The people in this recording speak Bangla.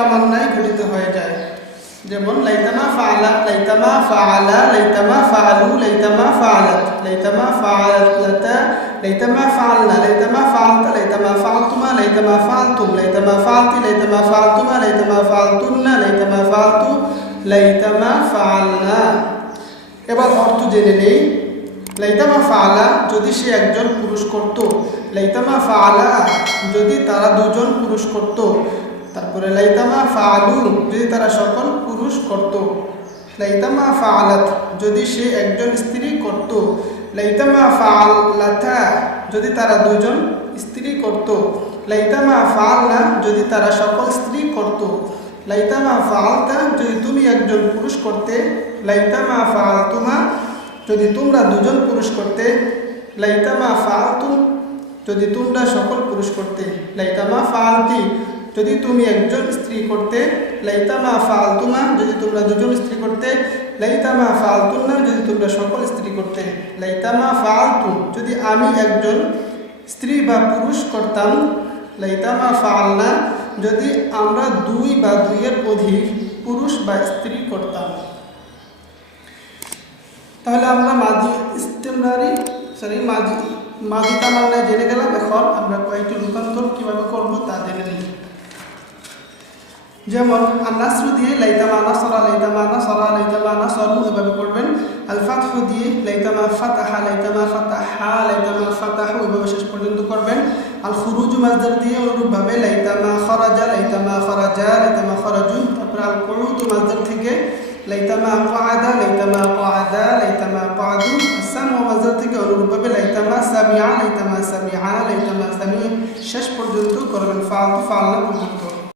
তামান্নায় গঠিত হয়ে যায়। যেমন লাইতামা ফাআলা, লাইতামা ফাআলা, লাইতামা ফাআলু, লাইতামা ফাআলাত, লাইতামা ফাআলাতা, লাইতামা ফাআলনা, লাইতামা ফাআলতা, লাইতামা ফাআলতুমা, লাইতামা ফাআলতুম, লাইতামা ফাআলতি, লাইতামা ফাআলতুমা, লাইতামা ফাআলতুন্না, লাইতামা ফাআলতু, লাইতামা ফাআলনা। এবার অর্থ জেনে নেই। লাইতামা ফাআলা যদি সে একজন পুরুষ করত, লাইতামা ফাআলা যদি তারা দুজন পুরুষ করত, তারপরে লাইতামা ফাআলু যদি তারা সকল পুরুষ করত, লাইতামা ফাআলাত যদি সে একজন স্ত্রী করত, লাইতামা ফাআলাতা যদি তারা দুজন স্ত্রী করত, লাইতামা ফাআলনা যদি তারা সকল স্ত্রী করত, লাইতামা ফাআলতা যদি তুমি একজন পুরুষ করতে, লাইতামা ফাআলতুমা যদি তোমরা দুজন পুরুষ করতে, লাইতামা ফাআলতুম যদি তোমরা সকল পুরুষ করতে, লাইতামা ফাআলতি যদি তুমি একজন স্ত্রী করতে, লাইতামা ফাআলতুমা যদি তোমরা দুজন স্ত্রী করতে, লাইতামা ফাআলতুন্না যদি তোমরা সকল স্ত্রী করতে, লাইতামা ফাআলতু যদি আমি একজন স্ত্রী বা পুরুষ করতাম, লাইতামা ফাআলনা যদি আমরা দুই বা দুইয়ের অধিক পুরুষ বা স্ত্রী করতাম। তাহলে আমরা মাজি তামান্নায় জেনে গেলাম। এখন আমরা কয়েকটি রূপান্তর কিভাবে করব তা জেনে নিই। যেমন আন-নাসর দিয়ে লাইতামা নাসরা, লাইতামা নাসরা, লাইতামা নাসরু এভাবে করবেন। আল ফাতহু দিয়ে লাইতামা ফাতাহা, লাইতামা ফাতাহা, লাইতামা ফাতাহু এভাবে শেষ পর্যন্ত করবেন। আল খুরুজ মাজদার দিয়ে অনুরূপভাবে লাইতামা খরাজা, লাইতামা খরাজা, লাইতামা খরাজু। তারপর আল কুউদ মাজদার থেকে লাইতামা ক্বাদা, লাইতামা ক্বাদা, লাইতামা ক্বাদু। সামউ মাজদার থেকে অনুরূপভাবে লাইতামা সামিআ, লাইতামা সামিআ, লাইতামা সামিআ শেষ পর্যন্ত করবেন ফাআলতু ফাআলনা পর্যন্ত।